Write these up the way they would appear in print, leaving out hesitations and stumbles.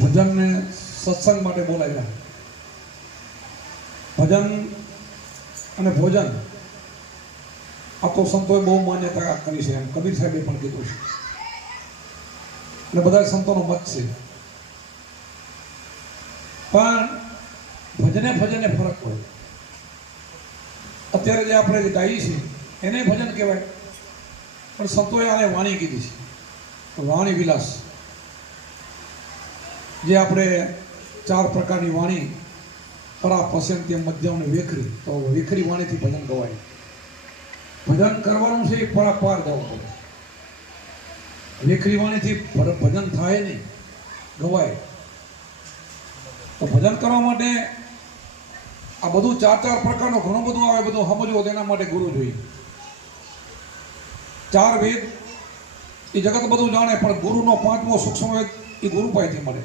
ભજનને સત્સંગ માટે બોલાવ્યા. ભજન અને ભોજન આ તો સંતોએ બહુ માન્યતા કરી છે, એમ કબીર સાહેબે પણ કીધું છે અને બધા સંતોનો મત છે. પણ ભજને ફરક હોય. અત્યારે જે આપણે ગાઈએ છીએ એને ભજન કહેવાય, પણ સંતોએ આને વાણી કીધી છે, વાણી વિલાસ. જે આપણે 4 પ્રકારની વાણી, પરા, પસંત્ય, મધ્યમ અને વેખરી, તો વેખરી વાણીથી ભજન ગવાય. ભજન કરવાનું છે એ પરાપાર જવું પડે. વેખરી વાણીથી ભજન થાય નહીં, ગવાય. તો ભજન કરવા માટે આ બધું 4 પ્રકારનું ઘણું બધું આવે, બધું સમજવું તેના માટે ગુરુ જોઈએ. 4 વેદ એ જગત બધું જાણે, પણ ગુરુનો 5મો સૂક્ષ્મ વેદ એ ગુરુ પાસેથી મળે.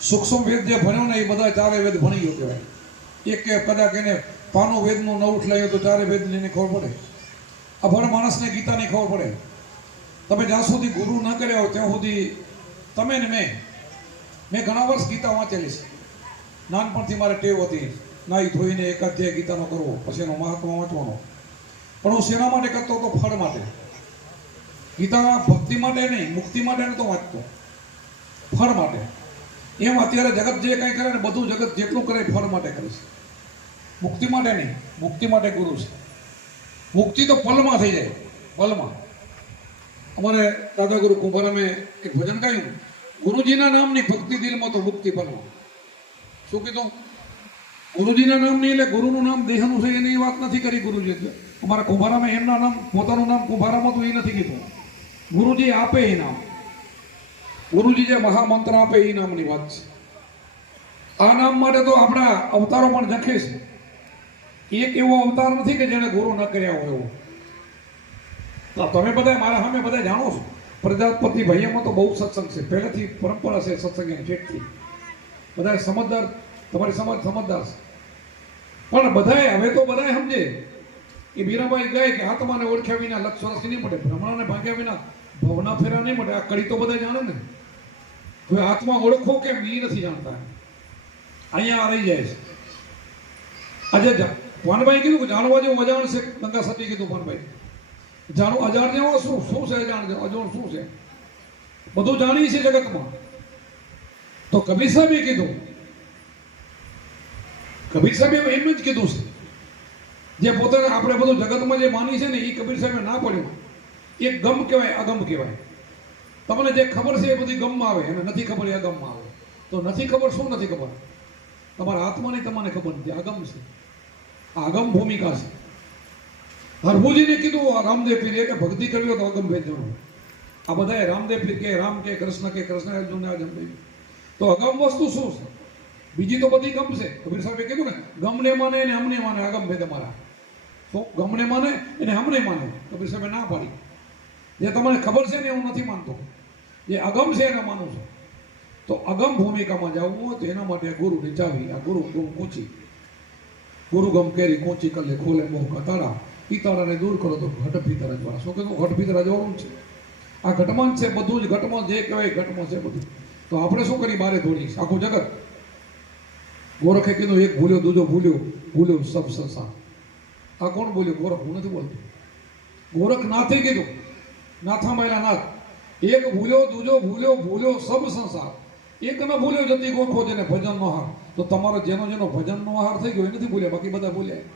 સૂક્ષ્મ વેદ જે ભણ્યો ને એ બધા 4 વેદ ભણી ગયો કહેવાય. એક કદાચ એને 5 વેદનું ન ઉઠલાયું તો 4 વેદ લઈને ખબર પડે. અભણ માણસને ગીતાની ખબર પડે. તમે જ્યાં સુધી ગુરુ ન કર્યા હોય ત્યાં સુધી તમે ને મેં ઘણા વર્ષ ગીતા વાંચેલી છે. નાનપણથી મારે ટેવ હતી નાહી ધોઈને એક અધ્યાય ગીતાનો કરવો, પછી એનો મહાત્મા વાંચવાનો. પણ હું શેના માટે કરતો હતો? ફળ માટે. ગીતા ભક્તિ માટે નહીં, મુક્તિ માટે નહોતો વાંચતો, ફળ માટે. એમ અત્યારે જગત જે કંઈ કરે ને બધું જગત જેટલું કરે ફળ માટે કરે છે, મુક્તિ માટે નહીં. મુક્તિ માટે ગુરુ છે. મુક્તિ તો પલમાં થઈ જાય, પલમાં. અમારે દાદા ગુરુ કુંભારામે એક ભજન ગાયું, ગુરુજીના નામની ભક્તિ દિલમાં તો મુક્તિ પલમાં. શું કીધું? ગુરુજીના નામ નહીં, એટલે ગુરુનું નામ દેહનું છે એની વાત નથી કરી ગુરુજી. એટલે અમારા કુંભારામાં એમના નામ, પોતાનું નામ કુંભારામાં તો એ નથી કીધું. ગુરુજી આપે એ નામ, ગુરુજી જે મહામંત્ર આપે એ નામની વાત છે. આ નામ માટે તો આપણા અવતારો પણ જખે છે. એક એવો અવતાર નથી કે જેને ગુરુ ન કર્યા હોય એવો. તમે બધા મારા સામે બધા જાણો છો, પ્રજાપતિ ભાઈઓમાં તો બહુ સત્સંગ છે, પહેલેથી પરંપરા છે સત્સંગની જેટલી. બધા સમજદાર, તમારી સમાજ સમજદાર છે. પણ બધાએ હવે તો બધાએ સમજે કે મીરાબાઈ કહે કે આત્માને ઓળખ્યા વિના લક્ષ વર્ષ નહીં મળે, ભ્રમણાને ભાગ્યા વિના ભવના ફેરા નહીં મળે. આ કડી તો બધા જાણે ને. હવે આત્મા ઓળખો કેમ એ નથી જાણતા, અહીંયા રહી જાય છે. આજે ભાનભાઈ કીધું કે જાણવા જેવું અજાણ છે. ગંગા સતી કીધું ભાનભાઈ, જાણવું અજાણ જેવો શું છે? અજાણ શું છે? બધું જાણીએ છીએ જગતમાં. તો કબીર સાહેબે કીધું, કબીર સાહેબે એમ જ કીધું છે. જે પોતાને આપણે બધું જગતમાં જે માની છે ને એ કબીર સાહેબે ના પડ્યું. એક ગમ કહેવાય, અગમ કહેવાય. તમને જે ખબર છે એ બધી ગમમાં આવે, અને નથી ખબર એ અગમમાં આવે. તો નથી ખબર શું નથી ખબર? તમારા આત્માની તમને ખબર નથી, અગમ છે. આ અગમ ભૂમિકા છે. હરભુજીને કીધું રામદેવ પીર કે ભક્તિ કરવી હોય તો અગમ ભેજવાનું. આ બધાએ રામદેવ પીર કે રામ કે કૃષ્ણ અર્જુન અજમ દેવી. તો અગમ વસ્તુ શું છે? બીજી તો બધી ગમ છે. કબીર સાહેબે કીધું ને, ગમને માને એને હમને માને, અગમ ભેદ અમારા. તો ગમને માને એને હમને માને, કબીર સાહેબે ના પાડી. જે તમને ખબર છે ને હું નથી માનતો, જે અગમ છે એને માનું છું. તો અગમ ભૂમિકામાં જવું હોય તો એના માટે ગુરુની ચાવી. આ ગુરુ કૂંચી, ગુરુ ગમ કેરી કૂંચી કલે ખોલે મોહ કતારા, પિતાળાને દૂર કરો તો ઘટ ભીતર અજવાળા. શું કીધું? ઘટ ભીતર અજવાળું છે. આ ઘટમાં છે બધું જ. ઘટમાં જે કહેવાય ઘટમાં છે બધું. તો આપણે શું કરી બારે દોડીએ આખું જગત. ગોરખે કીધું એક ભૂલ્યો દૂજો ભૂલ્યો સબ સંસાર. આ કોણ બોલ્યો? ગોરખ. હું નથી બોલતો. ગોરખનાથે કીધું, નાથા માયલા નાથ, એક ભૂલ્યો દૂજો ભૂલ્યો સબ સંસાર. એક ન ભૂલ્યો જતી ગોખો જેને ભજનનો હાર. તો તમારો જેનો ભજનનો હાર થઈ ગયો એ નથી ભૂલ્યા, બાકી બધા ભૂલ્યા.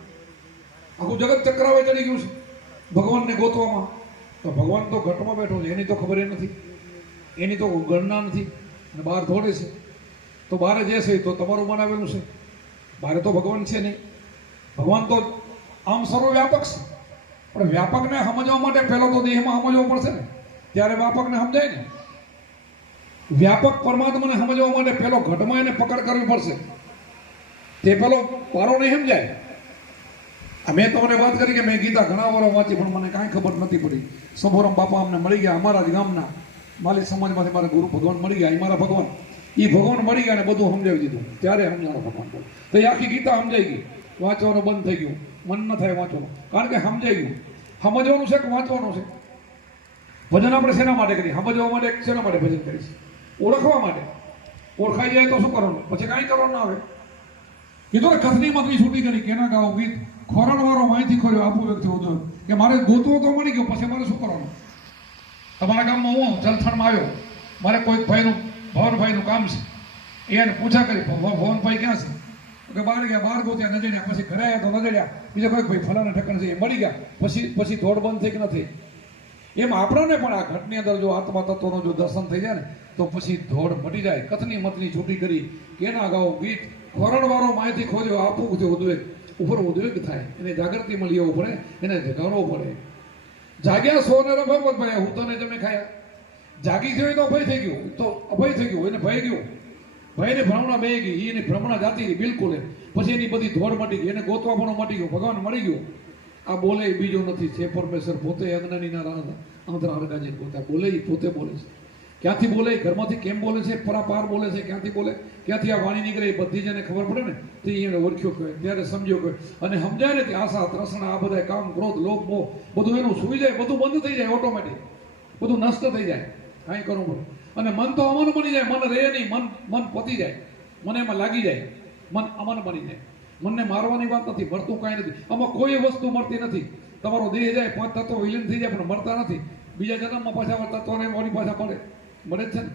આખું જગત ચક્રાવે ચડી ગયું છે ભગવાનને ગોતવામાં. તો ભગવાન તો ઘટમાં બેઠો છે, એની તો ખબર એ નથી, એની તો ગણના નથી, અને બહાર દોડે છે. તો બહાર જે છે તો તમારું બનાવેલું છે, બહાર તો ભગવાન છે નહીં. ભગવાન તો આમ સર્વવ્યાપક છે, પણ વ્યાપકને સમજવા માટે પહેલો તો દેહમાં સમજવો પડશે ને, ત્યારે વ્યાપકને સમજાય ને. વ્યાપક પરમાત્માને સમજવા માટે પહેલો ઘટમાં એને પકડ કરવી પડશે, તે પેલો પારો નહીં સમજાય. મેં તમને વાત કરી કે મેં ગીતા ઘણા વર્ષ વાંચી, પણ મને કાંઈ ખબર નથી પડી. સંભોરામ બાપા અમને મળી ગયા, અમારા જ ગામના માલી સમાજમાંથી મારા ગુરુ ભગવાન મળી ગયા. એ મારા ભગવાન, એ ભગવાન મળી ગયા ને બધું સમજાવી દીધું. ત્યારે સમજાણો ભગવાન. તો એ આખી ગીતા સમજાઈ ગઈ. વાંચવાનું બંધ થઈ ગયું, મન ન થાય વાંચવાનું, કારણ કે સમજાઈ ગયું. સમજવાનું છે કે વાંચવાનું છે? ભજન આપણે શેના માટે કરીએ? સમજવા માટે, શેના માટે ભજન કરીએ? ઓળખવા માટે. ઓળખાઈ જાય તો શું કરવાનું? પછી કાંઈ કરવાનું ના આવે. કીધું ને કથની મતની છૂટી કરી કેના ગાઓ ગીત ખોરણ વાળો માહિતી ખોર્યો આપું વ્યક્તિ ઉદ્યોગ કે મારે ગોતવો તો મળી ગયો, પછી મારે શું કરવાનું? તમારા ગામમાં હું જલથાણમાં આવ્યો, મારે કોઈ ભાઈનું ભવનભાઈનું કામ છે, એને પૂછા કરી ભવનભાઈ ક્યાં છે કે બહાર ગયા, બહાર ગોત્યા નજડ્યા, પછી ઘરે આવ્યા તો નજડ્યા, બીજો કોઈ ભાઈ ફલાણા ઠેકાણે છે એ મળી ગયા, પછી દોડ બંધ થઈ કે નથી. એમ આપણને પણ આ ઘટની અંદર જો આત્મા તત્વનું જો દર્શન થઈ જાય ને તો પછી ધોડ મટી જાય. કથની મતની છૂટી કરી કેના ગાઓ ગીત ખોરણવાળો માહિતી ખોજ્યો આપું તે ઉદ્વેગ ઉપર ઉદ્વેગ થાય, એને જાગૃતિ મળી આવવું પડે, એને જગાડવો પડે. જાગ્યા સો ને રભ ભાઈ હું તને જમે ખાયા. જાગી થયો તો અભય થઈ ગયું, તો અભય થઈ ગયું, એને ભય ગયું, ભયને ભ્રમણા બે ગઈ, એને ભ્રમણા જાતી રહી બિલકુલ. પછી એની બધી ધોડ મટી ગઈ, એને ગોતવા પણ મટી ગયું, ભગવાન મળી ગયું. આ બોલે બીજો નથી, છે પરમેશ્વર પોતે અજ્ઞાનીના અંતરા હરગાજી પોતા બોલે, પોતે બોલે છે. ક્યાંથી બોલે, ઘરમાંથી કેમ બોલે છે, પરાપાર બોલે છે, ક્યાંથી બોલે, ક્યાંથી આ વાણી નીકળે એ બધી જેને ખબર પડે ને તે એને ઓળખ્યો કહેવાય, ત્યારે સમજ્યો કહેવાય. અને સમજાય ને કે આશા તૃષ્ણા આ બધા કામ ક્રોધ લોભ મોહ બધું એનું સુઈ જાય, બધું બંધ થઈ જાય, ઓટોમેટિક બધું નષ્ટ થઈ જાય, કાંઈ કરવું પડે. અને મન તો અમન બની જાય, મન રહે નહીં, મન પતી જાય, મને એમાં લાગી જાય, મન અમન બની જાય. મનને મારવાની વાત નથી, મળતું કાંઈ નથી, આમાં કોઈ વસ્તુ મળતી નથી. તમારો દેહ જાય, 5 તત્વો વિલીન થઈ જાય પણ મળતા નથી. બીજા જન્મમાં પાછા તત્વોને વળી પાછા મળે જ છે ને.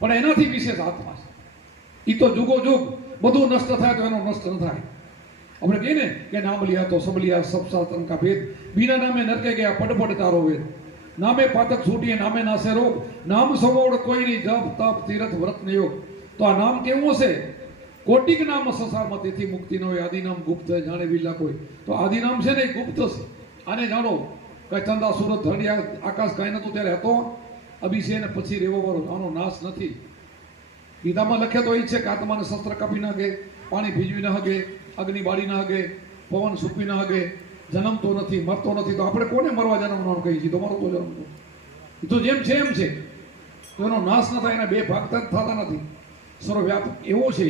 પણ એનાથી વિશેષ આત્મા છે. એ તો જુગો જુગ બધું નષ્ટ થાય તો એનો નષ્ટ ન થાય. આપણે કહીએ ને કે નામ લિયા તો સબ લિયા સબ સાતન કા ભેદ, બીના નામે નરકે ગયા પડપડ તારો વેદ, નામે પાતક છૂટીએ નામે નાશે રોગ, નામ સમોડ કોઈ નહીં જપ તપ તીરથ વ્રત ને યોગ. તો આ નામ કેવું હશે? કોટિક નામ સંસારમાં તેથી મુક્તિ ન હોય, આદિ નામ ગુપ્ત જાણે વિલા કોઈ. તો આદિ નામ છે ને એ ગુપ્ત છે, આને જાણો. કઈ ચંદા સુરત ધડિયા આકાશ કાંઈ નતું ત્યારે હતો, અભિષેક ને પછી રેવો વાળો, આનો નાશ નથી. ગીતામાં લખે તો એ છે કે આત્માને શસ્ત્ર કાપી નાખે, પાણી ભીજવી ના હગે, અગ્નિ બાળી ના હગે, પવન સૂકવી ના હગે, જન્મતો નથી, મરતો નથી. તો આપણે કોને મરવા જન્મવાનું કહીએ છીએ? તમારો તો જન્મ તો જેમ છે એમ છે, તો એનો નાશ ન થાય, એના બે ભાગ થતા નથી. સર્વવ્યાપક એવો છે.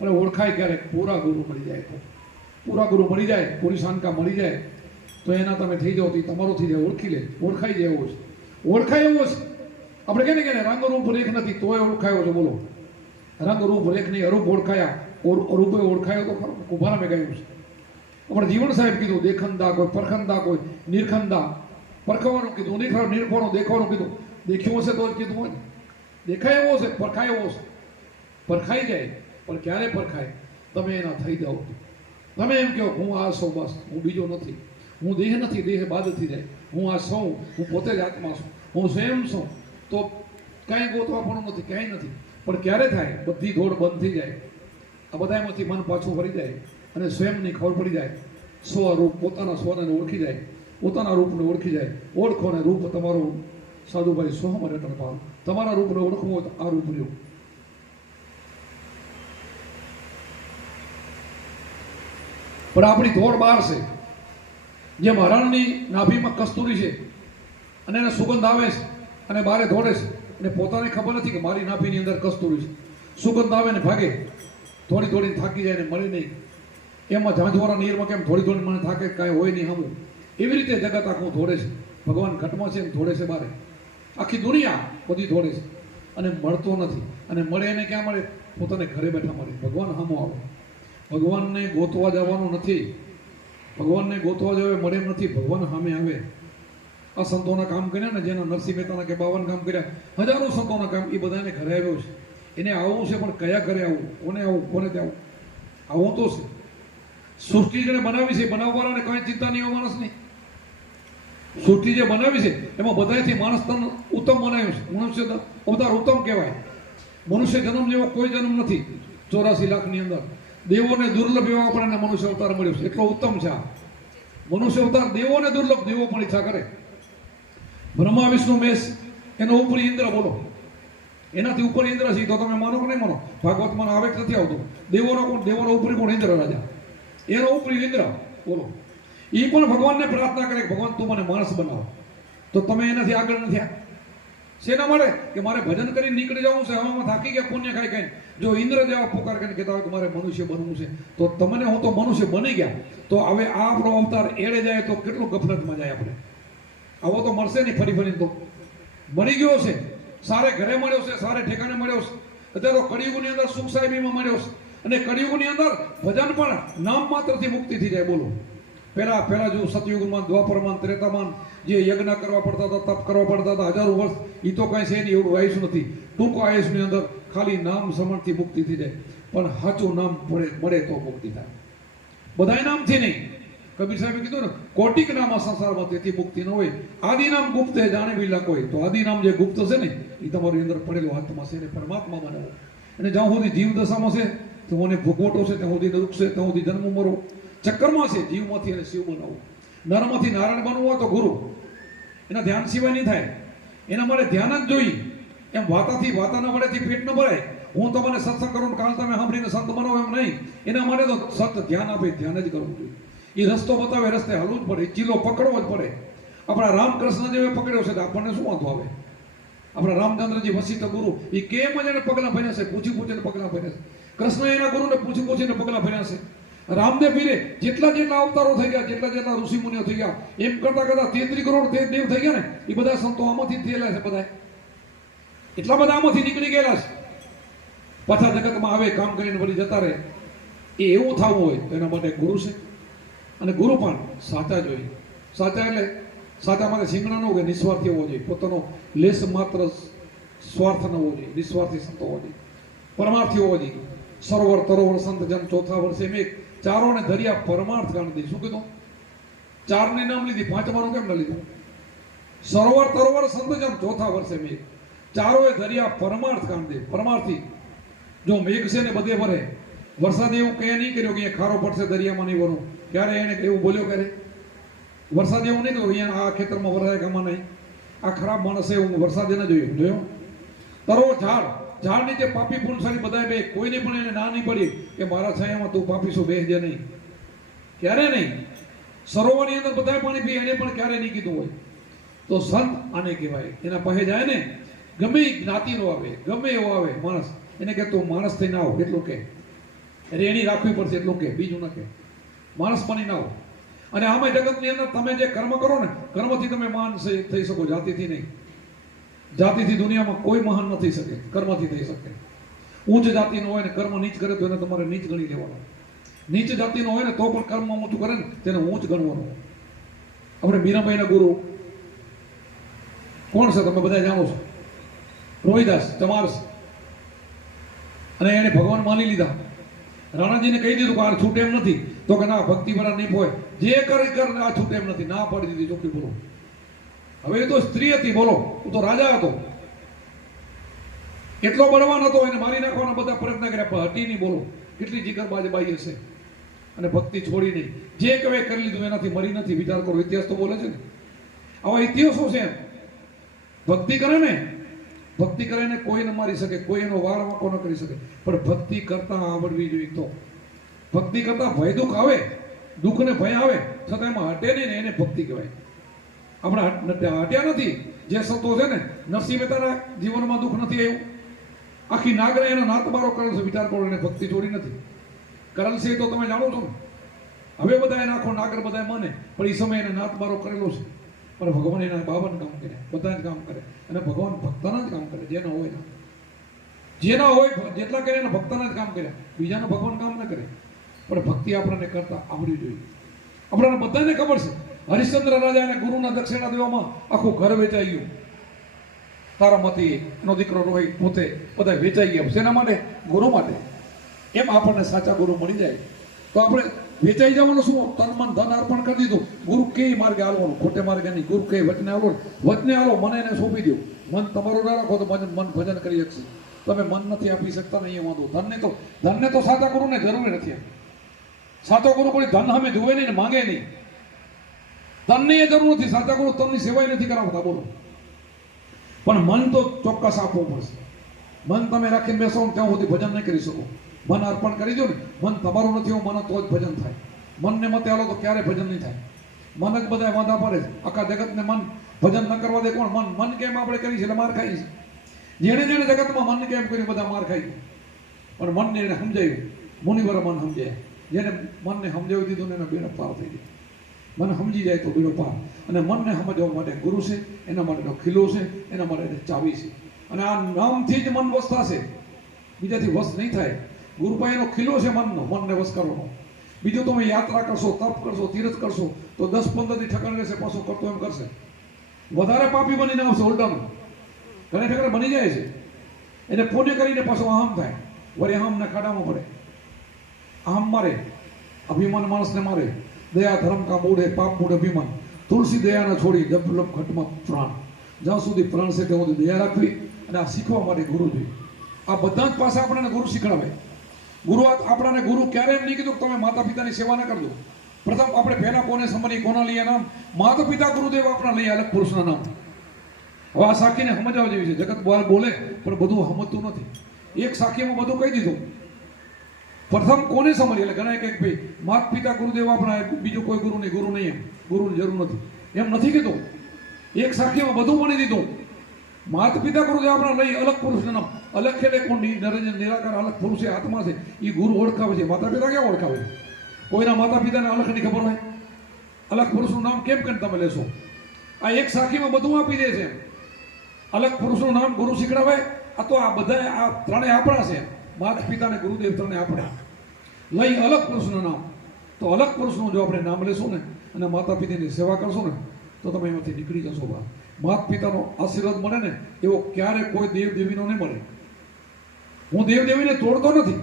અને ઓળખાય ક્યારેક પૂરા ગુરુ મળી જાય તો, પૂરા ગુરુ મળી જાય, પૂરી શાનકા મળી જાય તો એના તમે થઈ જાઓ, તમારો થઈ જાય, ઓળખી લે, ઓળખાઈ જાય એવો છે. ઓળખાય એવો છે. આપણે કહે ને કે રંગરૂપ રેખ નથી તોય ઓળખાયો છે. બોલો, રંગરૂપ રેખ નહીં, અરૂપ ઓળખાયા, અરૂપે ઓળખાયો તો ખરો. કુભારા મેં કહ્યું છે. આપણે જીવન સાહેબ કીધું દેખંદા કોઈ, પરખંદા કોઈ, નિરખંદા પરખવાનું કીધું, નિરખવાનું દેખવાનું કીધું. દેખ્યું હશે તો જ કીધું હોય ને. દેખાય એવો છે, પરખાય એવો છે. પરખાઈ જાય પણ ક્યારે પરખાય? તમે એના થઈ જાઓ. તમે એમ કહો હું આ સૌ, બસ હું બીજો નથી, હું દેહ નથી, દેહ બાદ થઈ જાય, હું આ સૌ, હું પોતે જ આત્મા છું, હું સ્વયં છું. તો કાંઈ ગોતવા પણ નથી, ક્યાંય નથી. પણ ક્યારે થાય? બધી દોડ બંધ થઈ જાય, આ બધામાંથી મન પાછું ફરી જાય અને સ્વયંની ખબર પડી જાય. સ્વરૂપ પોતાના સ્વને ઓળખી જાય, પોતાના રૂપને ઓળખી જાય. ઓળખો ને રૂપ તમારું સાધુભાઈ સોહમ રેટણ પાવ. તમારા રૂપને ઓળખવું હોય તો આ રૂપ રહ્યું. પણ આપણી ધોળ બહાર છે. જેમ હરણની નાભીમાં કસ્તુરી છે અને એને સુગંધ આવે છે અને બારે દોડે છે, અને પોતાને ખબર નથી કે મારી નાભીની અંદર કસ્તુરી છે. સુગંધ આવે ને ભાગે, થોડી થોડી થાકી જાય ને મળે નહીં. એમાં ઝાંઝવાળા નીરમાં કેમ થોડી થોડી મને થાકે, કાંઈ હોય નહીં હમું. એવી રીતે જગત આખું ધોડે છે. ભગવાન ઘટમાં છે ને ધોડે છે બારે. આખી દુનિયા બધી ધોડે છે અને મળતો નથી. અને મળે એને ક્યાં મળે? પોતાને ઘરે બેઠા મળે. ભગવાન સામો આવે. ભગવાનને ગોતવા જવાનું નથી. ભગવાનને ગોતવા જવે મળે એમ નથી. ભગવાન સામે આવે. આ સંતોના કામ કર્યા ને, જેના નરસિંહ મહેતાના કે 52 કામ કર્યા, હજારો સંતોના કામ, એ બધાને ઘરે આવ્યો છે. એને આવવું છે પણ કયા ઘરે આવવું, કોને આવવું, કોને ત્યાં આવું તો છે. સૃષ્ટિ જેને બનાવી છે, બનાવવાળાને કઈ ચિંતા નહીં હોય માણસની. સૃષ્ટિ જે બનાવી છે એમાં બધાથી માણસ તન ઉત્તમ બનાવ્યું છે. મનુષ્ય અવતાર ઉત્તમ કહેવાય. મનુષ્ય જન્મ જેવો કોઈ જન્મ નથી 84 લાખની અંદર. દેવોને દુર્લભ એવા આપણને મનુષ્ય અવતાર મળ્યો છે, એટલો ઉત્તમ છે આ મનુષ્ય અવતાર. દેવોને દુર્લભ, દેવો પણ ઈચ્છા કરે. બ્રહ્મા વિષ્ણુ મેષ, એનો ઉપરી ઇન્દ્ર. બોલો, એનાથી ઉપર ઇન્દ્ર છે. તો તમે માનો કે નહીં માનો, ભાગવતમાં આવે કે નથી આવતું? દેવોનો કોણ? દેવોનો ઉપરી કોણ? ઇન્દ્ર રાજા. એનો ઉપરી ઇન્દ્ર. બોલો, એ પણ ભગવાનને પ્રાર્થના કરે કે ભગવાન તું મને માણસ બનાવો. તો તમે એનાથી આગળ નથી. શેના મળે કે મારે ભજન કરીને નીકળી જવું છે, હવામાં થાકી ગયા પુણ્ય ખાઈ ખાઈને. જો ઇન્દ્ર જેવા પુકાર કરીને કહેતા હોય કે મારે મનુષ્ય બનવું છે, તો તમને હું તો મનુષ્ય બની ગયા. તો હવે આ આપણો અવતાર એડે જાય તો કેટલું ગફલતમાં જાય આપણે. આવો તો મળશે નહીં ફરી ફરીને. તો મળી ગયો છે, સારે ઘરે મળ્યો છે, સારે ઠેકાણે મળ્યો છે, અત્યારે કળિયુગની અંદર સુખ સાહેબીમાં મળ્યો છે, અને કળિયુગની અંદર ભજન પણ નામ માત્રથી મુક્તિ થઈ જાય. બોલો, પહેલા જો સતયુગમાં, દ્વાપરમાં, ત્રેતામાં જે યજ્ઞ કરવા પડતા હતા, તપ કરવા પડતા હતા હજારો વર્ષ, એ તો કાંઈ છે નહીં, એવડું આયુષ નથી. ટૂંકો આયુષની અંદર ખાલી નામ સમણથી મુક્તિ થઈ જાય. પણ સાચું નામ મળે તો મુક્તિ થાય. બધાય નામથી નહીં. કબીર સાહેબે કીધું ને, કોટિક નામ આ સંસારમાં તેથી મુક્તિ ન હોય. આદિ નામ ગુપ્ત હે જાણે બિલા કોઈ. તો આદિ નામ જે ગુપ્ત છે ને, એ તમારી અંદર પડેલો આત્મા છે ને પરમાત્મા બનાવો. અને જ્યાં સુધી જીવ દશામાં છે તો મને ભોગવટો છે, ત્યાં સુધી દુઃખ છે, ત્યાં સુધી જન્મ મરો ચક્કરમાં છે. જીવમાંથી એને શિવ બનાવવું, નરમાંથી નારાયણ બનવું હોય તો ગુરુ. એના ધ્યાન સિવાય નહીં થાય. એના માટે ધ્યાન જ જોઈએ. એમ વાતાના વડેથી પેટ ન ભરાય. હું તમને સત્સંગ કરું, કાલ તમે સાંભળીને સંત બનો એમ નહીં. એના માટે તો સત ધ્યાન આપે, ધ્યાન જ કરવું જોઈએ. એ રસ્તો બતાવે, રસ્તે હાલવું જ પડે, ચીલો પકડવો જ પડે. આપણા રામકૃષ્ણ જેવે પકડ્યો છે તો આપણને શું વાંધો આવે? આપણા રામચંદ્રજી વસિષ્ઠ ગુરુ, એ કેમ જ એને પગલાં ભર્યા છે? પૂછીને પગલાં ભર્યા છે. કૃષ્ણ એના ગુરુને પૂછીને પગલાં ભર્યા છે. રામદેવ પીરે જેટલા અવતારો થઈ ગયા, જેટલા ઋષિ મુનિઓ થઈ ગયા, એમ કરતા 33 કરોડ દેવ થઈ ગયા ને, એ બધા સંતો આમાંથી થયેલા છે. બધા એટલા બધા આમાંથી નીકળી ગયેલા છે. પાછા જગતમાં આવે, કામ કરીને વળી જતા રહે. એ એવું થવું હોય તો એના માટે ગુરુ છે. અને ગુરુ પણ સાચા જોઈએ. સાચા એટલે સાચા માટે સિંગણા ન હોય, નિસ્વાર્થી હોવો જોઈએ. પોતાનો લેસ માત્ર સ્વાર્થ ન હોવો જોઈએ. નિસ્વાર્થી સંત હોવો જોઈએ, પરમાર્થી હોવો જોઈએ. સરોવર તરોવર સંત જન ચોથા વર્ષે મેં ચારોને ધર્યા પરમાર્થ ગાણ દી. શું કીધું? ચારને નામ લીધી, પાંચમાનું કેમ ન લીધું? સરોવર તરોવર સંત જન ચોથા વર્ષે મેઘ, ચારોએ ધર્યા પરમાર્થ ગાણ દે. પરમાર્થી જો મેઘ છે ને બધે ભરે. વરસાદ એવું કહે નહીં કર્યો કે ખારો પડશે દરિયામાં નહીં ભરું. ક્યારે એને એવું બોલ્યો? ક્યારે વરસાદ એવું નહીં કહ્યું અહીંયા આ ખેતરમાં વરસાદ ગામમાં નહીં. આ ખરાબ માણસ છે, હું વરસાદ એને જોયો. તરો ઝાડ નીચે પાપી પુરુષારી બધા બે, કોઈને પણ એને ના નહીં પડી કે મારા છાયામાં તું પાપી શું બેસજે નહીં. ક્યારે નહીં. સરોવરની અંદર બધા પાણી પી, એને પણ ક્યારે નહીં કીધું હોય. તો સંત આને કહેવાય. એના પાસે જાય ને, ગમે જ્ઞાતિનો આવે, ગમે એવો આવે માણસ, એને કે તું માણસ થઈને આવો એટલું કે, રેણી રાખવી પડશે એટલું કે, બીજું ના કે. માણસ બની ના આવો. અને આમાં જગતની અંદર તમે જે કર્મ કરો ને, કર્મથી તમે મહાન થઈ શકો, જાતિથી નહીં. જાતિથી દુનિયામાં કોઈ મહાન ન થઈ શકે, કર્મથી થઈ શકે. ઉચ્ચ જાતિનો હોય ને કર્મ નીચ કરે તો એને તમારે નીચ ગણી લેવાનો. નીચ જાતિનો હોય ને તો પણ કર્મ ઊંચું કરે ને તેને ઊંચ ગણવાનું. આપણે મીરાબાઈના ગુરુ કોણ છે તમે બધા જાણો છો? રોહિદાસ ચમારસ. અને એને ભગવાન માની લીધા. રાણાજીને કહી દીધું કે આ છૂટે એમ નથી. તો કે ના, ભક્તિ ભરા નહીં હોય, જે કરે આ છૂટે એમ નથી. ના પાડી દીધી ચોખ્ખી. બોલો, હવે એ તો સ્ત્રી હતી. બોલો, હું તો રાજા હતો. એટલો બળવાન હતો, એને મારી નાખવાના બધા પ્રયત્ન કર્યા, પણ હટી નહીં. બોલો, કેટલી જીગરબાજ બાઈ હશે. અને ભક્તિ છોડી નહીં. જે કહેવાય કરી લીધું, એનાથી મરી નથી. વિચાર કરો, ઇતિહાસ તો બોલે છે ને. આવા ઇતિહાસો છે. ભક્તિ કરે ને, ભક્તિ કરીને કોઈ ન મારી શકે, કોઈ એનો વાર વાંકો ન કરી શકે. પણ ભક્તિ કરતા આવડવી જોઈએ. તો ભક્તિ કરતા ભય દુઃખ આવે, દુઃખ ને ભય આવે છતાં એમાં હટે નહીં ને, એને ભક્તિ કહેવાય. આપણે હટ્યા નથી. જે સંતો છે ને, નરસિંહ મહેતાના જીવનમાં દુઃખ નથી આવ્યું. આખી નાગરે એનો નાતબારો કરેલ છે. વિચાર કરો, એને ભક્તિ છોડી નથી. કરેલ છે તો તમે જાણો છો ને. હવે બધા એને આખો નાગર બધા માને, પણ એ સમયે એને નાતબારો કરેલો છે. પણ ભગવાન એના બાબાને કામ કરે, બધા જ કામ કરે. અને ભગવાન ભક્તના જ કામ કરે. જેના હોય જેટલા કરે એના ભક્તના જ કામ કર્યા. બીજાના ભગવાન કામ ન કરે. પણ ભક્તિ આપણને કરતા આવડવી જોઈએ. આપણને બધાને ખબર છે, હરિશ્ચંદ્ર રાજાને ગુરુના દક્ષિણા દેવામાં આખું ઘર વેચાઈ ગયું. તારામતી નો દીકરો રોહિત પોતે બધા વેચાઈ ગયા. શેના માટે? ગુરુ માટે. એમ આપણને સાચા ગુરુ મળી જાય તો આપણે વેચાઈ જવાનું શું? તન મન ધન અર્પણ કરી દીધું. ગુરુ કે માર્ગે હાલવાનું, ખોટે માર્ગે નહીં. ગુરુ કે વચને હાલો, વચને હાલો, મને એને સોંપી દો. મન તમારું ના રાખો તો મન ભજન કરી શકશે. તમે મન નથી આપી શકતા નહીં, એ વાંધો. ધનને તો સાચા ગુરુને જરૂર નથી. સાચો ગુરુ કોઈ ધન સામે જોવે નહીં ને માંગે નહીં. ધનની એ જરૂર નથી. સાચા ગુરુ તનની સેવાય નથી કરાવતા. બોલો, પણ મન તો ચોક્કસ આપવું પડશે. મન તમે રાખીને બેસો ત્યાં સુધી ભજન નહીં કરી શકો. મન અર્પણ કરી દો ને. મન તમારું નથી એવું મન તો જ ભજન થાય. મનને મતે હાલો તો ક્યારે ભજન નહીં થાય. મન જ બધા વાંધા પડે છે. આખા જગતને મન ભજન ન કરવા દે કોણ? મન કેમ આપણે કરી છે એટલે માર ખાઈ છે. જેને જગતમાં મન કેમ કર્યું બધા માર ખાઈ. પણ મનને એને સમજાયું. મુનિવર મન સમજાય. જેને મનને સમજાવી દીધું ને એનો બેડો પાર થઈ ગયો. મને સમજી જાય તો બેડો પાર. અને મનને સમજવા માટે ગુરુ છે, એના માટેનો ખીલો છે, એના માટે ચાવી છે. અને આ નામથી જ મન વસતા છે. બીજાથી વશ નહીં થાય. ગુરુ પાસે એનો ખીલો છે મનનો, મનને વશ કરવાનો. બીજું તમે યાત્રા કરશો, તપ કરશો, તીર્થ કરશો તો 10-15 દી ઠકાણ રહેશે, પાછું કરતો એમ કરશે. વધારે પાપી બનીને આવશે ઉલટાનું. ઘણા ઠેકાણે બની જાય છે. એને પુણ્ય કરીને પાછો અહમ થાય, વળી અહમને ખાડામાં પડે. અહમ મારે, અભિમાન માણસને મારે. દયા ધર્મ કા મૂળ હે, પાપ મૂળ અભિમાન. તુલસી દયા ન છોડી, જબ ઘટમાં પ્રાણ. જ્યાં સુધી પ્રાણ છે ત્યાં સુધી દયા રાખવી. અને આ શીખવા માટે ગુરુ જોઈએ. આ બધા જ પાસા આપણને ગુરુ શીખડાવે. ગુરુ આપણાને ગુરુ ક્યારે એમ નહીં કીધું કે તમે માતા પિતાની સેવા ન કરજો. પ્રથમ આપણે પહેલા કોને સમજી, કોના લઈએ નામ? માતા પિતા ગુરુદેવ આપણા લઈએ, અલગ પુરુષના નામ. હવે આ સાખીને સમજાવવા જેવી છે. જગત બહાર બોલે પણ બધું સમજતું નથી. એક સાખીમાં બધું કહી દીધું. પ્રથમ કોને સમજીએ? એટલે ઘણા કે ભાઈ માતા પિતા ગુરુદેવ આપણા, બીજું કોઈ ગુરુ નહીં, ગુરુ નહીં, એમ ગુરુની જરૂર નથી, એમ નથી કીધું. એક સાખીમાં બધું મળી દીધું. માતા પિતા ગુરુદેવ આપણા લઈ, અલગ પુરુષના નામ. અલગ એટલે કોણ? નિરાકાર અલગ પુરુષ એ આત્મા છે, એ ગુરુ ઓળખાવે છે. માતા પિતા ક્યાં ઓળખાવે? કોઈના માતા પિતાને અલગની ખબર હોય? અલગ પુરુષનું નામ કેમ કરીને તમે લેશો? આ એક સાખીમાં બધું આપી દે છે. અલગ પુરુષનું નામ ગુરુ શીખડાવે. આ તો આ બધા, આ ત્રણેય આપણા છે. માતા પિતા ને ગુરુદેવ ત્રણે આપણા. લઈ અલગ પુરુષનું નામ. તો અલગ પુરુષનું જો આપણે નામ લેશું ને અને માતા પિતાની સેવા કરશો ને તો તમે એમાંથી નીકળી જશો બહાર. માતા પિતાનો આશીર્વાદ મળે ને એવો ક્યારે કોઈ દેવ દેવીનો નહીં મળે. હું દેવ દેવીને તોડતો નથી,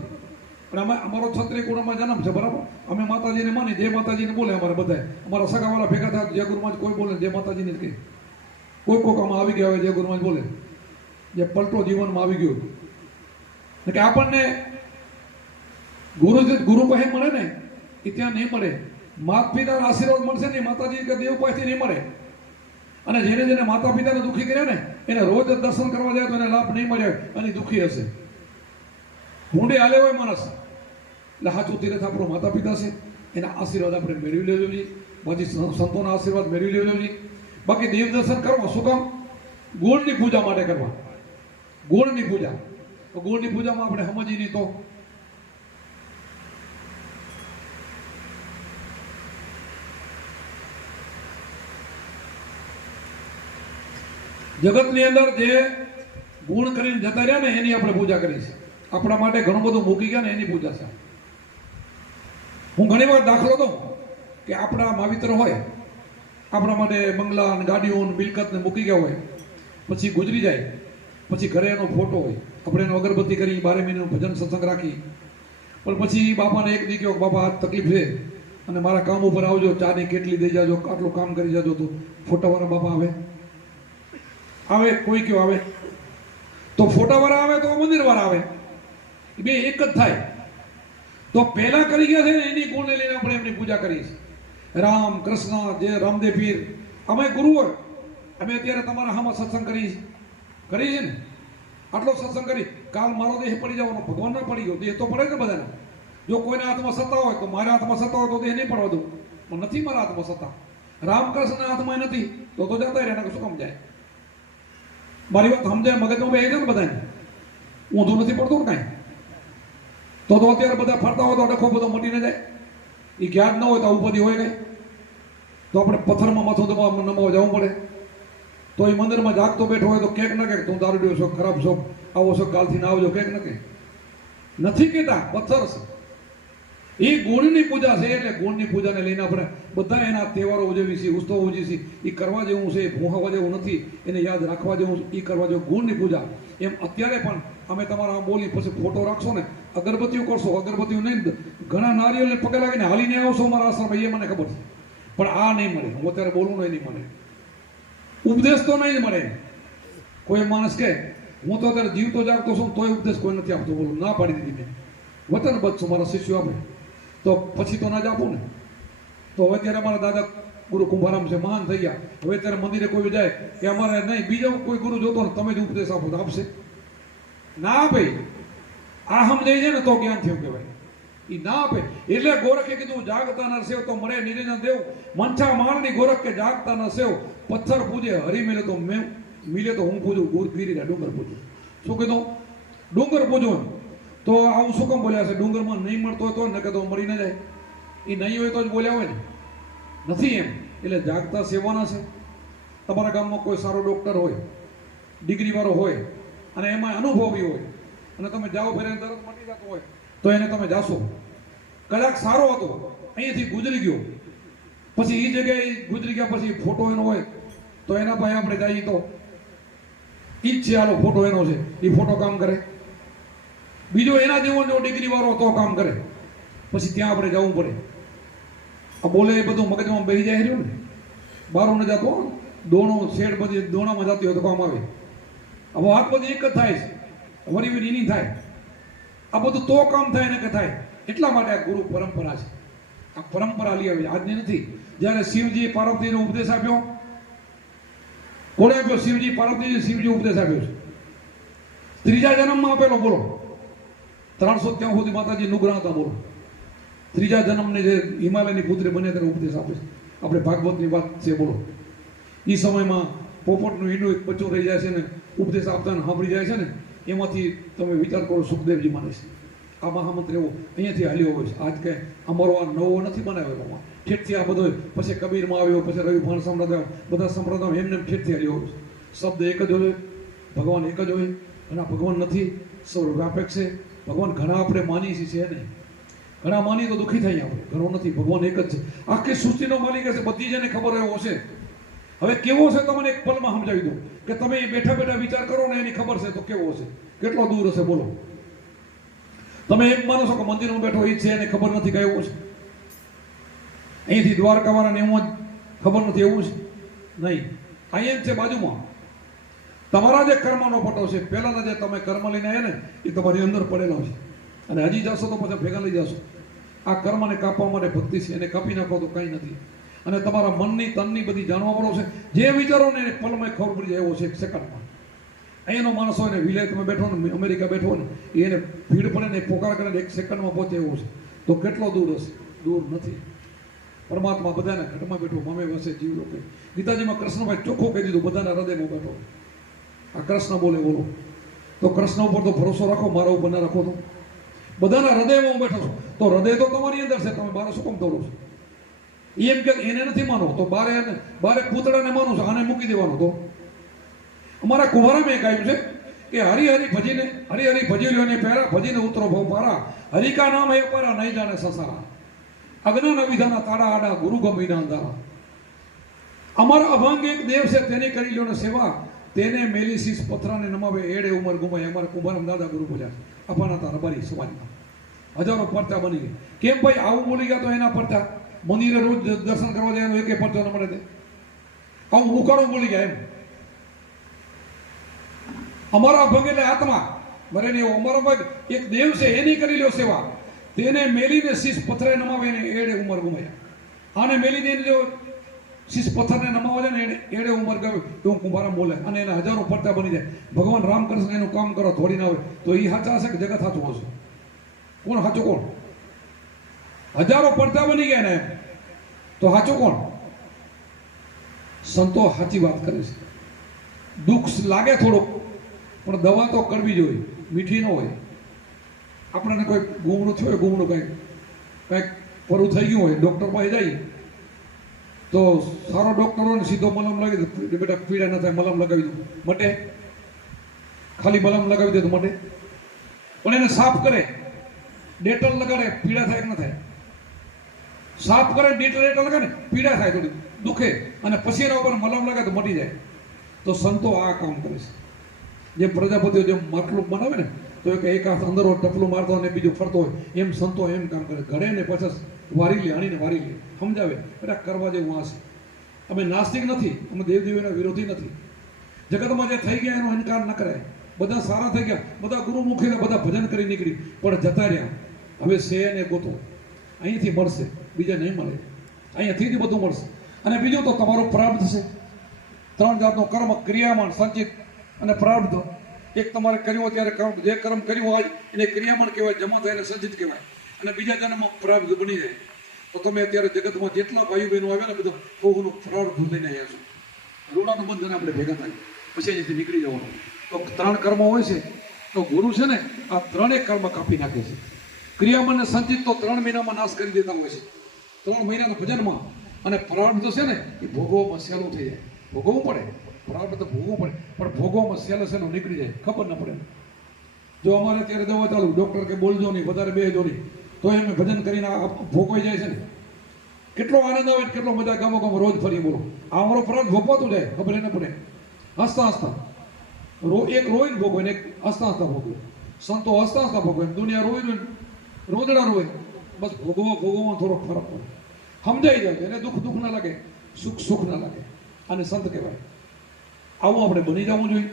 પણ અમે અમારો ક્ષત્રિય કુળમાં જન્મ છે, બરાબર. અમે માતાજીને માની, જય માતાજીને બોલે અમારે બધા. અમારા સગાવાળા ભેગા થાય જય ગુરુમાં કોઈ બોલે, જય માતાજીને જ કહે. કોઈ આમાં આવી ગયા હોય જય ગુરુમાં જ બોલે. જે પલટો જીવનમાં આવી ગયો કે આપણને ગુરુ પાસે મળે ને એ ત્યાં નહીં મળે. માતા પિતાના આશીર્વાદ મળશે નહીં, માતાજી કે દેવ પાસેથી નહીં મળે. અને જેને જેને માતા પિતાને દુઃખી કર્યા ને એને રોજ દર્શન કરવા જાય તો એને લાભ નહીં મળે અને દુઃખી હશે. ભૂંડે હાલે હોય માણસ એટલે સાચું તીર્થ આપણું માતા પિતા છે, એના આશીર્વાદ આપણે મેળવી લેજો જોઈએ. પછી સંતોના આશીર્વાદ મેળવી લેજો જોઈએ. બાકી દેવ દર્શન કરવા શું કામ? ગુણની પૂજા માટે કરવા. ગુણની પૂજા. તો ગુણની પૂજામાં આપણે સમજી નહીં તો જગતની અંદર જે ગુણ કરીને જતા રહ્યા ને એની આપણે પૂજા કરી છે. આપણા માટે ઘણું બધું મૂકી ગયા ને એની પૂજા છે. હું ઘણી વાર દાખલો દઉં કે આપણા માવિત્ર હોય, આપણા માટે બંગલા ને ગાડીઓ ને મિલકત ને મૂકી ગયા હોય, પછી ગુજરી જાય, પછી ઘરે એનો ફોટો હોય, આપણે એનો અગરબત્તી કરી 12 મહિનાનું ભજન સત્સંગ રાખી, પણ પછી બાપાને એક દી કહો બાપા આ તકલીફ છે અને મારા કામ ઉપર આવજો, ચાની કેટલી દઈ જાજો, આટલું કામ કરી જાજો, તો ફોટાવાળા બાપા આવે? આવે? કોઈ કયો આવે? તો ફોટાવાળા આવે તો મંદિરવાળા આવે, બે એક જ થાય. તો પહેલા કરી ગયા છે ને એની ગુણને લઈને આપણે એમની પૂજા કરી છે. રામ કૃષ્ણ, જે રામદેવ પીર, અમે ગુરુ હોય. અમે અત્યારે તમારા હામાં સત્સંગ કરી છે ને, આટલો સત્સંગ કરી. કાલ મારો દેહ પડી જવાનો, ભગવાન ના પડી ગયો, દેહ તો પડે ને બધાને. જો કોઈના હાથમાં સત્તા હોય તો મારા હાથમાં સત્તા હોય તો દેહ નહીં પડવા દઉં, પણ નથી મારા હાથમાં સત્તા. રામકૃષ્ણના હાથમાં નથી તો જતા રહે, શું કામ જાય? મારી વાત સમજાય, મગજમાં બે છે ને બધાને, ઊંધું નથી પડતું ને કાંઈ. તો અત્યારે બધા ફરતા હોય તો ડખો બધો મટી ન જાય. એ જ્ઞાન ન હોય તો ઉપરથી હોય કઈ, તો આપણે પથ્થરમાં માથું નમાવા જવું પડે. તો એ મંદિરમાં જાગતો બેઠો હોય તો ક્યાંક ન કહે તું દારૂડિયો છો, ખરાબ છો, આવો છો, કાલથી ના આવજો, ક્યાંક ન કહે. નથી કહેતા, પથ્થર છે. એ ગુણની પૂજા છે. એટલે ગુણની પૂજાને લઈને આપણે બધા એના તહેવારો ઉજવીએ છીએ, ઉત્સવો ઉજવીએ છીએ. એ કરવા જેવું છે, ભૂહાવા જેવું નથી, એને યાદ રાખવા જેવું, એ કરવા જેવું ગુણની પૂજા. એમ અત્યારે પણ અમે તમારા આમ બોલી પછી ફોટો રાખશો ને, અગરબત્તીઓ કરશો, અગરબત્તીઓ નહીં, ઘણા નારિયેળને પગે લાગીને હાલીને આવશો મારા આશ્રમ, એ મને ખબર છે. પણ આ નહીં મળે. હું અત્યારે બોલું ને એ નહીં મળે. ઉપદેશ તો નહીં મળે. કોઈ માણસ કહે હું તો અત્યારે જીવતો જાગતો છું તોય ઉપદેશ કોઈ નથી આપતો, બોલું ના પાડી દીધી મેં. વતનબદ્ધ છું, મારા શિષ્યો આપે તો પછી તો ના જ આપું ને. તો હવે અત્યારે અમારા દાદા ગુરુ કુંભારામ છે, મહાન થઈ ગયા. હવે અત્યારે મંદિરે કોઈ જાય કે અમારે નહીં, બીજો કોઈ ગુરુ જોતો ને તમે જ ઉપદેશ આપો તો આપશે ના ભાઈ. આ સમજાય છે ને તો જ્ઞાન થયું કહેવાય. એ ના આપે. એટલે ગોરખે કીધું જાગતા ન સેવ તો મળે નિરંજન દેવ. મંછા મારની ગોરખ કે જાગતા ન સેવ. પથ્થર પૂજે હરી મિલે તો મેં મિલે તો હું પૂજું, ગુર ગીરી ડુંગર પૂજું. શું કીધું? ડુંગર પૂજવું. તો આવું શું કામ બોલ્યા છે? ડુંગરમાં નહીં મળતો હોય તો ન કે તો મળી ન જાય. એ નહીં હોય તો જ બોલ્યા હોય ને, નથી એમ. એટલે જાગતા સેવાના છે. તમારા ગામમાં કોઈ સારો ડોક્ટર હોય, ડિગ્રી વાળો હોય અને એમાં અનુભવી હોય, અને તમે જાઓ ફેરે તરત મટી જતો હોય તો એને તમે જાશો. કદાચ સારો હતો, અહીંયાથી ગુજરી ગયો, પછી એ જગ્યાએ ગુજરી ગયા પછી ફોટો એનો હોય તો એના પાસે આપણે જઈએ તો ઈ જ છે, હાલો ફોટો એનો છે, એ ફોટો કામ કરે. બીજો એના જેવો જો ડિગ્રી વાળો તો કામ કરે, પછી ત્યાં આપણે જવું પડે. આ બોલે એ બધું મગજમાં બેસી જાય રહ્યું ને, બારો ન જતો, દોણો શેડ બધી દોણામાં જતી હોય તો કામ આવે. હવે વાત બધી એક જ થાય છે, વરી વરી એની થાય. આ બધું તો કામ થાય ને કે થાય. એટલા માટે આ ગુરુ પરંપરા છે. આ પરંપરા લઈ આવી, આજની નથી. જ્યારે શિવજી પાર્વતીનો ઉપદેશ આપ્યો, કોણે આપ્યો? શિવજી પાર્વતીજી શિવજી ઉપદેશ આપ્યો છે. ત્રીજા જન્મમાં આપેલો, બોલો. 300 ત્યાં સુધી માતાજી નુગ્રહ હતા, બોલો. ત્રીજા જન્મને જે હિમાલયની પુત્રી બને ત્યારે ઉપદેશ આપે છે. આપણે ભાગવતની વાત છે, બોલો. એ સમયમાં પોપટનું ઈંડું એક બચ્ચું રહી જાય છે ને ઉપદેશ આપતા સાંભળી જાય છે ને, એમાંથી તમે વિચાર કરો સુખદેવજી માને છે આ મહામંત્ર એવો અહીંયાથી હાલ્યો હોય છે. આજ કે અમારો આ નવો નથી બનાવેલો, ઠેઠથી આ બધો પછી કબીરમાં આવ્યો, પછી રવિ ભાણ સંપ્રદાય, બધા સંપ્રદાય એમને ઠેઠથી હાલ્યો હોય છે. શબ્દ એક જ હોય, ભગવાન એક જ હોય. ઘણા ભગવાન નથી, સર્વવ્યાપક છે. ભગવાન ઘણા આપણે માની છીએ નહીં, ઘણા માની તો દુઃખી થાય આપણે. ઘણો નથી, ભગવાન એક જ છે. આખી સૃષ્ટિનો માલિક છે, બધી જેને ખબર એવો છે. હવે કેવો છે તમને એક પલમાં સમજાવી દઉં કે તમે બેઠા બેઠા વિચાર કરો ને એની ખબર છે તો કેવો હશે, કેટલો દૂર હશે, બોલો. તમે એમ માનો છો કે મંદિરમાં બેઠો એ છે એને ખબર નથી કે એવું છે, અહીંથી દ્વારકાવાળાને એમ જ ખબર નથી એવું છે નહીં. અહીંયા છે બાજુમાં તમારા જે કર્મનો પટો છે, પહેલાના જે તમે કર્મ લઈને આવ્યા ને એ તમારી અંદર પડેલો છે, અને હજી જશો તો પછી ભેગા લઈ જશો. આ કર્મને કાપવા માટે ભક્તિ છે, એને કાપી નાખો તો કંઈ નથી. અને તમારા મનની તનની બધી જાણવા વાળો છે, જે વિચારો ને એને પલમાં ખબર પડી જાય એવો છે, એક સેકન્ડમાં. અહીંયાનો માણસ હોય ને વિલેજ તમે બેઠો ને અમેરિકા બેઠો ને એને ભીડ પડે ને પોકાર કરે ને એક સેકન્ડમાં પહોંચે એવો છે. તો કેટલો દૂર હશે? દૂર નથી. પરમાત્મા બધાના ઘટમાં બેઠો, મમે વસે જીવ લોકો. ગીતાજીમાં કૃષ્ણભાઈ ચોખ્ખું કહી દીધું, બધાના હૃદયમાં બેઠો. આ કૃષ્ણ બોલે, બોલો. તો કૃષ્ણ ઉપર તો ભરોસો રાખો, મારા ઉપર ના રાખો. તો બધાના હૃદયમાં હું બેઠો છું, તો હૃદય તો તમારી અંદર છે, તમે બારે શું કામ દોડો છો? એમ કે એને નથી માનો તો બારે પૂતળાને માનો છો, આને મૂકી દેવાનો. તો અમારા કુંભારામાં એક આવ્યું છે કે હરિહરિ ભજી લ્યો ને પહેરા, ભજીને ઉતરો ભવ પારા, હરિકા નામ એ પારા નહીં જાણે સસારા, અજ્ઞાન વિધાના તાડા આડા, ગુરુ ગમીના અંધારા. અમારા અભંગ એક દેવ છે, તેને કરી લ્યો ને સેવા, તેને મેલી શીશ પથરાને નમાવે, એડે ઉમર ગુમાય. અમારા કુંભારામ દાદા ગુરુ બોલ્યા અપાના હતા રબારી સમાજમાં. હજારો પરચા બની ગયા. કેમ ભાઈ આવું બોલી ગયા તો એના પરચા મંદિરે રોજ દર્શન કરવા જાય એનો એકે પરચો ન મળે. આવું ઉકાળો બોલી ગયા એમ. અમારા ભંગ એટલે આત્મા મરે નહીં. અમારો ભંગ એક દેવ છે, એની કરી લ્યો સેવા, તેને મેલીને શીશ પથરે નમાવે ને એડે ઉમર ગુમાયા. આને મેલી દઈને જો શીશ પથ્થરને નમાવે છે ને એને એડે ઉમર ગમે એવું કુંભારામ બોલે, અને એના હજારો પરચા બની જાય. ભગવાન રામકૃષ્ણ એનું કામ કરો થોડીને આવે તો એ સાચા હશે કે જગત સાચું હશે? કોણ સાચું? કોણ? હજારો પરચા બની ગયા ને તો સાચું કોણ? સંતો સાચી વાત કરે છે. દુઃખ લાગે થોડુંક, પણ દવા તો કરવી જોઈએ, મીઠી ન હોય. આપણને કોઈ ગુમડું થયું હોય, ગુમડું કંઈક પરું થઈ ગયું હોય, ડૉક્ટર પાસે જઈએ તો સારો ડૉક્ટર હોય ને સીધો મલમ લગાવી દો, બેટા પીડા ન થાય, મલમ લગાવી દો, મટે. ખાલી મલમ લગાવી દે તો મટે. પણ એને સાફ કરે, ડેટલ લગાડે, પીડા થાય કે ન થાય? સાફ કરે, ડેટલ લગાડે, પીડા થાય, થોડી દુખે, અને પછી એના ઉપર મલમ લગાવે તો મટી જાય. તો સંતો આ કામ કરે છે. જે પ્રજાપતિઓ જેમ માટલું બનાવે ને તો એક હાથ અંદર હોય, ટપલું મારતો અને બીજું ફરતો હોય, એમ સંતો એમ કામ કરે. ઘડે ને પછી વારી લે, આણીને વારી લે, સમજાવે બેટા કરવા જેવું આ છે. અમે નાસ્તિક નથી, અમે દેવદેવીના વિરોધી નથી. જગતમાં જે થઈ ગયા એનો ઇનકાર ન કરાય. બધા સારા થઈ ગયા, બધા ગુરુમુખી, બધા ભજન કરી નીકળી, પણ જતા રહ્યા. હવે છે ને ગોતો, અહીંથી મળશે, બીજા નહીં મળે. અહીંયાથી જ બધું મળશે. અને બીજું તો તમારો પ્રાપ્ત છે. 3 જાતનો કર્મ, ક્રિયામાન, સંચિત અને પ્રારબ્ધ. એક તમારે કર્યું ત્યારે જે કર્મ કર્યું આજ એને ક્રિયામાન કહેવાય, જમા થાય એને સંચિત કહેવાય, અને બીજા જન્મમાં પ્રારબ્ધ બની જાય. તો તમે અત્યારે જગતમાં જેટલા ભાઈઓ બહેનો આવ્યા ને બધું બહુનું પ્રારબ્ધ લઈને આવ્યા છો. રોડાનું બંધન આપણે ભેગા થાય પછી અહીંયાથી નીકળી જવાનું. તો 3 કર્મ હોય છે, તો ગુરુ છે ને આ 3 કર્મ કાપી નાખે છે. ક્રિયામાન ને સંચિત તો 3 મહિનામાં નાશ કરી દેતા હોય છે, 3 મહિનાના ભજનમાં. અને પ્રારબ્ધ છે ને એ ભોગવવામાં સહેલું થઈ જાય. ભોગવવું પડે, પ્રારબ્ધ તો ભોગવવું પડે, પણ ભોગવવામાં સહેલો નીકળી જાય, ખબર ન પડે. જો અમારે અત્યારે દવા ચાલુ, ડૉક્ટર કે બોલજો નહીં, વધારે બેસજો નહીં, તો એમ ભજન કરીને ભોગવાઈ જાય છે ને. કેટલો આનંદ આવે, કેટલો મજા, ગામો ગામ રોજ ફરી બોલો. આ અમારો પ્રાણ ભોગવાતું જાય, ખબર ન પડે. હસતા હસતા એક રોઈને ભોગવે ને એક હસતા હસતા ભોગવે. સંતો હસતા હસતા ભોગવે, દુનિયા રોઈ રોદડા રોય. બસ ભોગવવામાં થોડો ફરક પડે, સમજાઈ જાય. એને દુઃખ ના લાગે, સુખ ના લાગે. અને સંત કહેવાય. આવું આપણે બની જવું જોઈએ.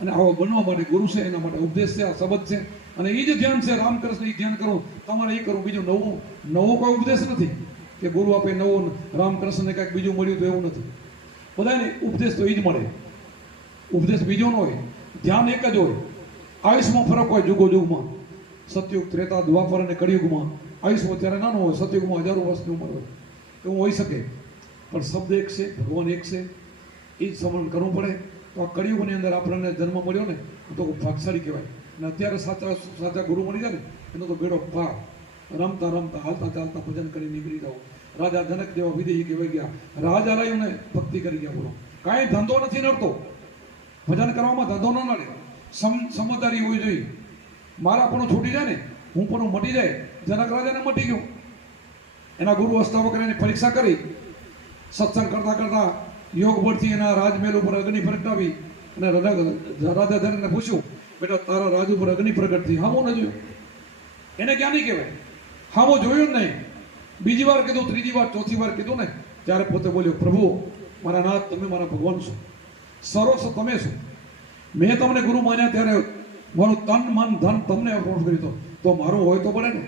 અને આવો બનવા માટે ગુરુ છે, એના માટે ઉપદેશ છે, આ શબ્દ છે. અને એ જ ધ્યાન છે, રામકૃષ્ણ એ ધ્યાન કરો તમારે. એ કરવું, બીજું નવો કોઈ ઉપદેશ નથી કે ગુરુ આપે નવો, રામકૃષ્ણને કાંઈક બીજું મળ્યું તો એવું નથી. બધાને ઉપદેશ તો એ જ મળે, ઉપદેશ બીજો ન હોય. ધ્યાન એક જ હોય. આયુષમાં ફરક હોય, જુગમાં. સતયુગ, ત્રેતા, દ્વાપર અને કળિયુગમાં આયુષ અત્યારે નાનો હોય, સતયુગમાં હજારો વર્ષની ઉંમર હોય. એવું હોઈ શકે, પણ શબ્દ એક છે, ભગવાન એક છે. એ જ સ્મરણ કરવું પડે. તો આ કળિયુગની અંદર આપણને જન્મ મળ્યો ને તો ભાગશાળી કહેવાય. અને અત્યારે સાચા ગુરુ મળી જાય ને એનો તો બેડો પાર. રમતા રમતા, હાલતા ચાલતા ભજન કરી નીકળી જાઓ. રાજા જનક જેવા વિદેહી કહેવાય ગયા. રાજા રાયુને ભક્તિ કરી ગયા. બોલો, કાંઈ ધંધો નથી નડતો. ભજન કરવામાં ધંધો ન નડે. સમજદારી હોવી જોઈએ. મારા પણ છૂટી જાય ને, હું પણ મટી જાય. જનક રાજાને મટી ગયું. એના ગુરુ અષ્ટાવક્ર એની પરીક્ષા કરી. સત્સંગ કરતા કરતા યોગ બળથી એના રાજમહેલ ઉપર અગ્નિ પ્રગટાવી. અને રાજા જનકને પૂછ્યું, બેટા તારા રાજ ઉપર અગ્નિ પ્રગટ થઈ, હામો ન જોયું? એને ક્યાં નહીં કહેવાય, હામો જોયું જ નહીં. બીજી વાર કીધું, ત્રીજી વાર, ચોથી વાર કીધું ને, ત્યારે પોતે બોલ્યો, પ્રભુ મારા નાથ, તમે મારા ભગવાન છો, સર્વસ્વ તમે છો. મેં તમને ગુરુ માન્યા ત્યારે મારું તન મન ધન તમને અર્પણ કર્યું. તો મારું હોય તો પડે ને.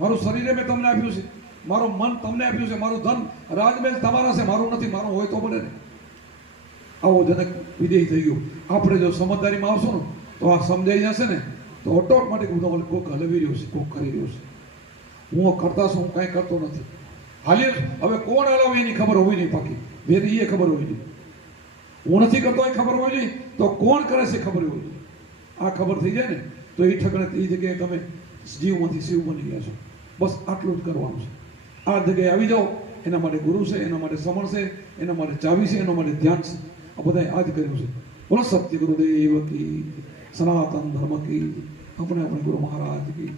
મારું શરીરે મેં તમને આપ્યું છે, મારું મન તમને આપ્યું છે, મારું ધન રાજમહેલ તમારા છે, મારું નથી. મારું હોય તો પડે ને. આવો જનક વિદેહી થઈ ગયું. આપણે જો સમજદારીમાં આવશું ને તો આ સમજાઈ જશે ને, તો ઓટોમેટિક હું કોઈક હલવી રહ્યું છે, કોઈક કરી રહ્યું છે. હું કરતા છું, હું કાંઈ કરતો નથી. હાલી હવે કોણ હલાવે એની ખબર હોવી નહીં. પાકી વેદ એ ખબર હોવી નહીં. હું નથી કરતો એ ખબર હોવી જોઈએ, તો કોણ કરે છે ખબર હોવી જોઈએ. આ ખબર થઈ જાય ને તો એ ઠકણે એ જગ્યાએ તમે જીવમાંથી શિવ બની ગયા છો. બસ આટલું જ કરવાનું છે. આ જગ્યાએ આવી જાઓ. એના માટે ગુરુ છે, એના માટે સમણ છે, એના માટે ચાવી છે, એના માટે ધ્યાન છે. આ બધાએ આ જ કર્યું છે. બોલો સત્ય ગુરુદેવ કી, સનાતન ધર્મ કી, આપણે ગુરુ મહારાજ કી.